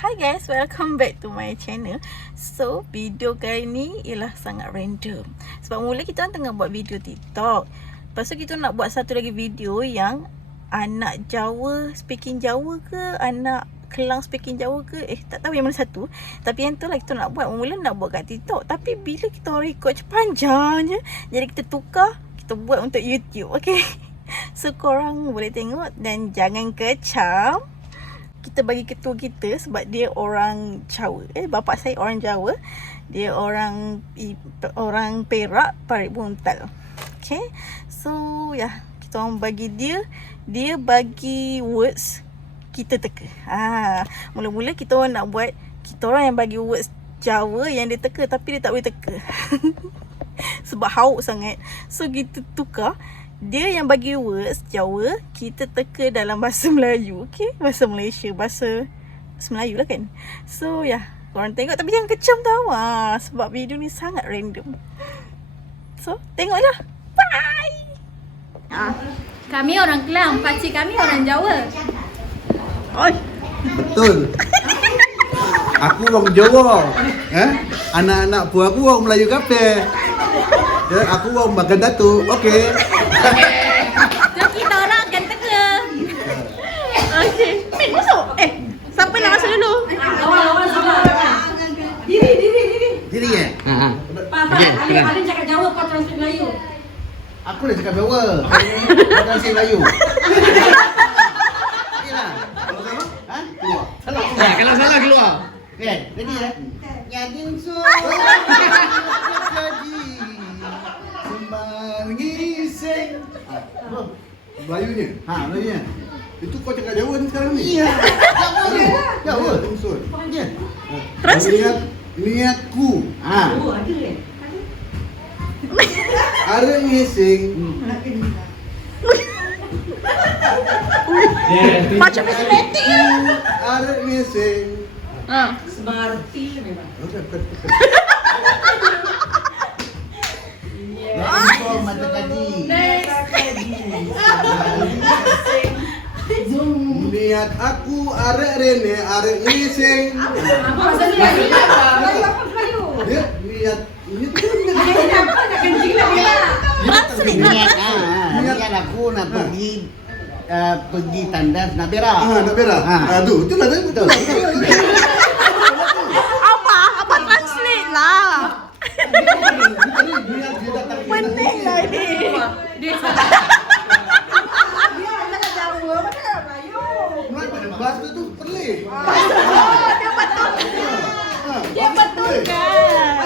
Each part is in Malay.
Hi guys, welcome back to my channel. So, video kali ni ialah sangat random. Sebab mula kita orang tengah buat video TikTok. Lepas tu kita nak buat satu lagi video yang anak Jawa speaking Jawa ke, anak Kelang speaking Jawa ke, tak tahu yang mana satu. Tapi yang tu lah kita nak buat. Mula nak buat kat TikTok, tapi bila kita orang record panjang je, jadi kita tukar, kita buat untuk YouTube, okay? So korang boleh tengok dan jangan kecam. Kita bagi ketua kita sebab dia orang Jawa. Bapak saya orang Jawa. Dia orang Perak, Parit Buntal. Okay. So kita orang bagi dia bagi words, kita teka. Mula-mula kita orang nak buat, kita orang yang bagi words Jawa yang dia teka, tapi dia tak boleh teka. Sebab hauk sangat. So kita tukar. Dia yang bagi words Jawa, kita teka dalam bahasa Melayu, okay? Bahasa Malaysia, bahasa Melayu lah kan. So korang tengok tapi jangan kecam tau. Sebab video ni sangat random. So tengok je. Bye. Kami orang Kelang, pakcik kami orang Jawa. Oi. Betul. Aku orang Jawa. Anak-anak pun aku orang Melayu kape. Aku orang makan datuk. Okey. So kita orang akan teka. Okay. Min masuk. Siapa nak masuk dulu? Awal sabar. Diri. Diri Pak, Alin cakap Jawa, kau translate Melayu. Aku dah cakap Jawa. Kau dah say Melayu. Okeylah. Kalau salah? Keluar. Salah. Kalau salah keluar. Okey, ready Nyadin so. Sembangising. Melayunya? Melayunya. Itu kau cakap Jawa ni sekarang ni? Iya. Jawa. Unsur. Ya. Niatku. Ada ngising. Macam matematik. Ada ngising. Sebarti memang. Kau mata kaji. Niat aku arek rene arek ngising. Apa maksudnya? Melayu apa Melayu? Dia niat Niat aku nak pergi tandas nak berak. nak berak. Tu itulah tadi betul. Apa translate lah. Penting lah ini. Dia Bahasa tu pelik. Dia betul kan.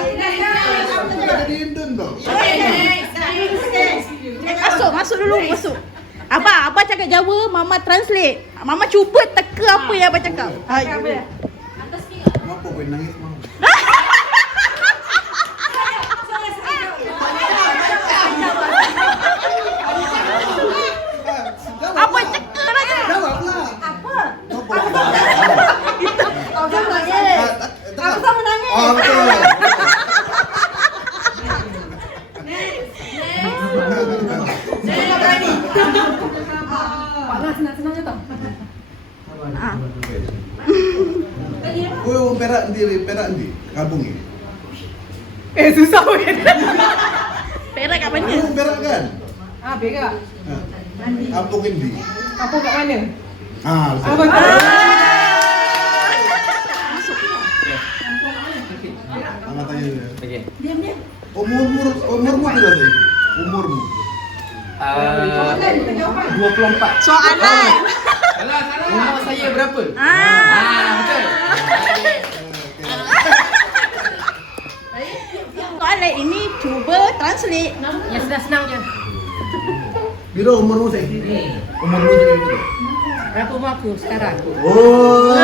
Kita jadi Indon tau. Masuk dulu. Abah cakap Jawa, Mama translate. Mama cuba teka apa yang Abah cakap. Kenapa boleh nangis mau? Apa teka lah kan? Jawablah. apa? Kau Kau nangis. Aku sama nangis. betul. Jangan berani. Pak senang je tau. Kau orang Perak nanti. Kampung ni. Susah kan? Perak kat mana? Kau orang Perak kan? Berak. Kampung Indi. Kampung kat mana? Betul. Amat tanya dia. Okey. Diam. Umurmu berapa tadi? Umurmu. 24. Soalan. Salah. Umur saya berapa? Betul. Soalan ini cuba translate. Yang senang je. Kira umurmu saya. Umurmu saya berapa? Berapa umur aku sekarang? Oh.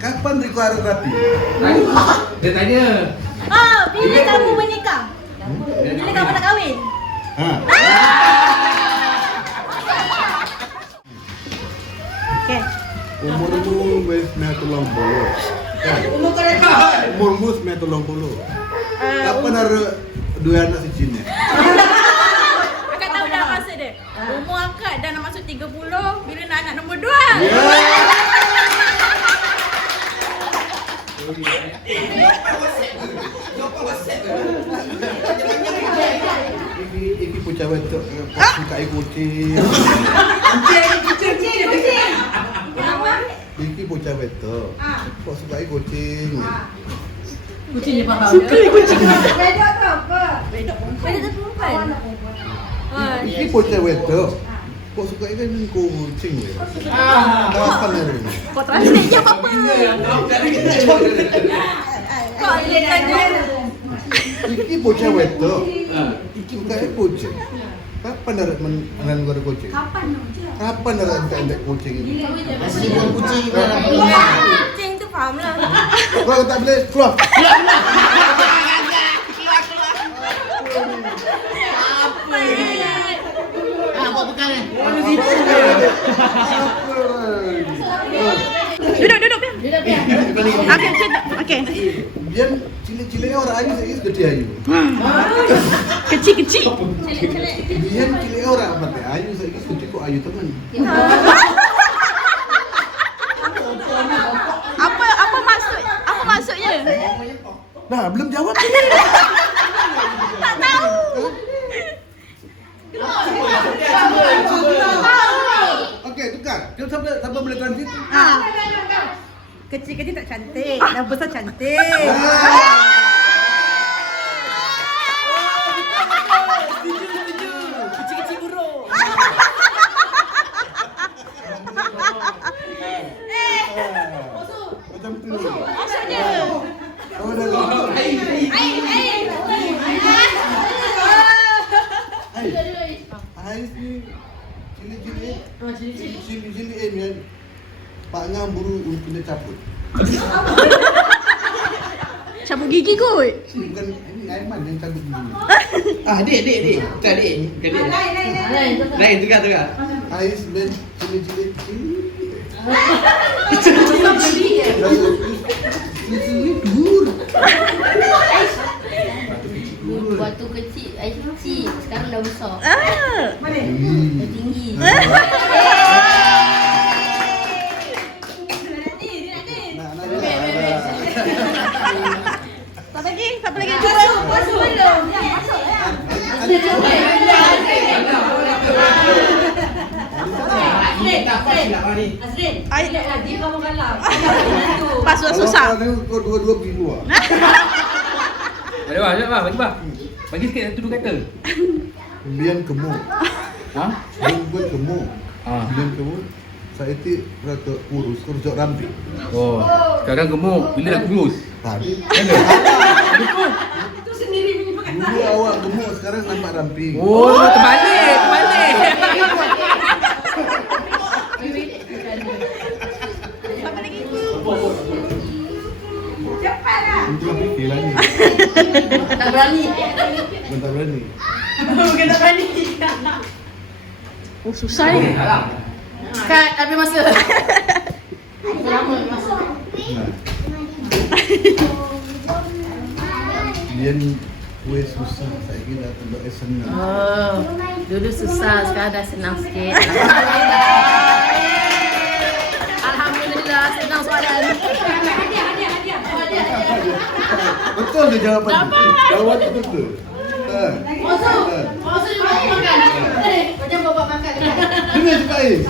Kapan Riko harus rapi? Dia tanya. Bila kamu menikah? Bila kamu nak kahwin? Okay. Umurmu wis 30. Umur kau umurmu 30. Kapan ada dua anak si Cina? Akak tahu dah masa dia. Umur akak dah nak masuk 30 bila nak anak nombor 2. Iki pucah betul. Suka kucing. Iki pucah betul. Kok suka kucing? Kucing dia faham. Bedok tu perempuan. Iki pucah betul. Kok suka ikan kucing ni? Apa ni? Kau translate je apa-apa. Kau lihat dia. Iki bocah wedo. Suka kucing. Kapan ada menanggar kucing? Kapan ada entek kucing ini? Masih buang kucing. Kucing tu faham lah. Kau tak boleh keluar. Bawa bekal ni. Duduk. Okey, cerita. Okey. Dia cilik-cilik orang ayu saya gede ayu. Kecil-kecil. Dia cilik orang mati ayu saya gede kok ayu teman. Apa maksud? Apa maksudnya? Nah, belum jawab. Tak tahu. Okey, tukar. Jom siapa boleh transit? Kecil-kecil tak cantik, dah besar cantik. Kecil-kecil buruk. Macam tu. Maksudnya. Oh, dah tahu. Ais ni cilik-cilik ni Pak Ngam buru kena caput. Cabut gigi kot. Bukan ini Aiman yang cabut gigi. Adik. Bukan adik. Lain, tukar. Ais dan cilik-cilik. Cilik dur. Waktu kecil, Ais kecil. Sekarang dah besar. Dah tinggi. Siapa lagi cuba? Masuk belum? Azrin, dia kamu kalah. Pas susah. Kau dua-dua pergi luar. Ada bagi bah. Bagi sikit satu dua kata. Bian gemuk. Ha? Bian gemuk. Bian gemuk. Saya tu rata kurus, kurus ramping. Oh, sekarang gemuk. Bila nak kurus? Tadi. Itu sendiri punya perkataan. Dulu awak gemuk, sekarang nampak ramping. Oh, terbalik. Siapa lagi? Cepatlah. Untuk fikir lah ni. Tak berani. Bukan tak berani. Bukan tak berani. Oh, susah ni. Kat, habis masa. Selama masa. Bian kue susah, saya kira tambah senang. Oh, dulu susah, sekarang dah senang sikit. Alhamdulillah, senang soalan. Hadiah. Betul ke jawapan tu? Jawapan tu betul. Masuk dia bawa makan. Macam bawa makan. Dengar juga Ais.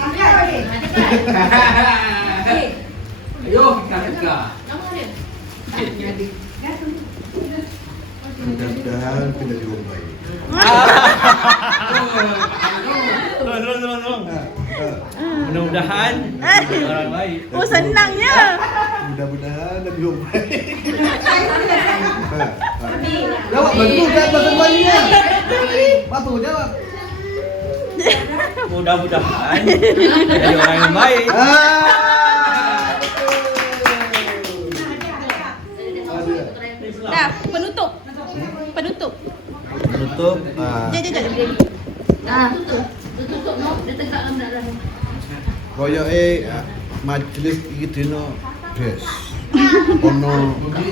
Ayo, kita. Mudah-mudahan kita di orang baik. Mudah-mudahan orang baik. Oh, senangnya. Mudah-mudahan lebih orang baik. Jawab betul kan pasal bayinya? Apa jawab? Mudah-mudahan jadi orang yang baik. Dah, penutup. Penutup. Jom. Tutup no, dia tegak dalam. Koyak majlis kita no best.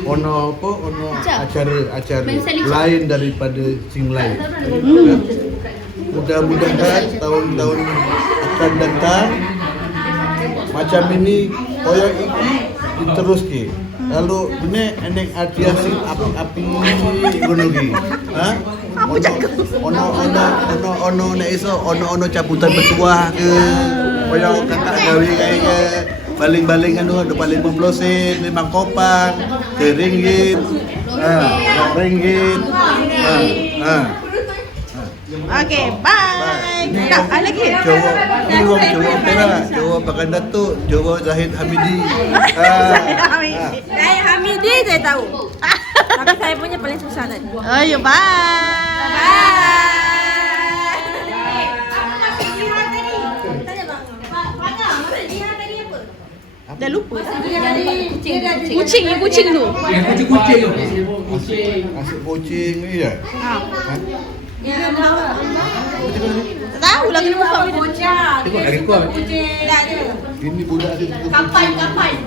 ono apa? Ono acara Pensel hijau. lain daripada sing lain. Ya. Mudah-mudahan tahun-tahun akan datang macam ini koyo iki diteruske. Lalu ini ending adiasi api-api ngono ki. Ha? Ono nek iso ono cabutan bertuah ke. Koyo kakak gawe kae baling-baling anu ada paling 50 sen, 5 kopang, RM1. RM1. Okay, bye. Tak, ada lagi? Jawa, ni wong Jawa Perak, Jawa Pakan Datuk, Jawa Zahid Hamidi. Saya Hamidi saya tahu. Tapi saya punya paling susah tadi. Ayo, bye. Dah lupa. Kucing tu. Yang kucing-kucing tu. Asyik kucing ni je. Tak tahu lah kena buka. Tengok dari kuah. Ini budak dia. Kapan?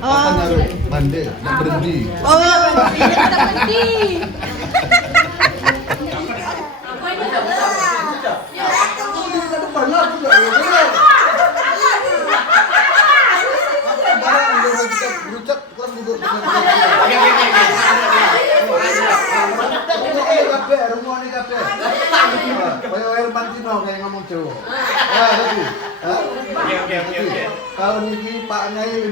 Akan naruh bandel, nak berhenti. Oh, dia tak berhenti. Kalau ni Pak Nyai 55.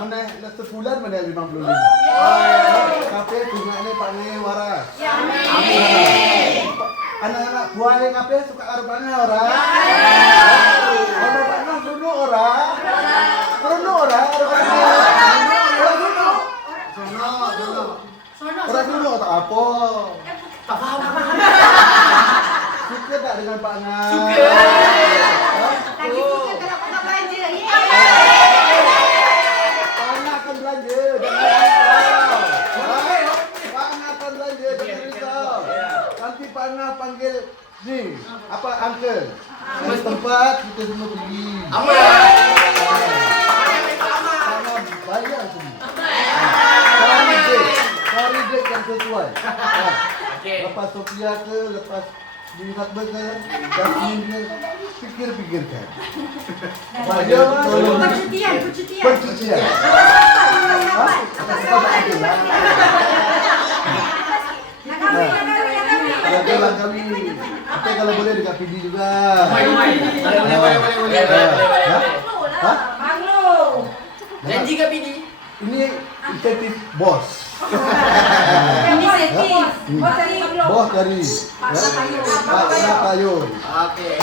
Mana sebulan mana 55. Kape tunjuk ni Pak Nyai waras. Anak-anak buah yang kape suka arupanya orang. Orang Pak Nyai dulu orang. Orang dulu tak apa. Suka tak dengan Pak Nyai? Suka. Lagi suka kalau kakak belanja. Pak Nyai akan belanja, jangan risau. Pak Nyai akan belanja, jangan risau. Nanti Pak Nyai panggil ni, apa uncle. Di tempat kita semua pergi. Apa? Bayar semua. Cari date yang sesuai. Lepas Sofia ke, lepas Binat ke, Jasmine ke, fikir-fikirkan. Percutian. Langkawi. Kita kalau boleh dekat PD juga. Boleh. Hah? Janji ke PD? Ini insentif bos. Bos dari Pak Payun. Okey.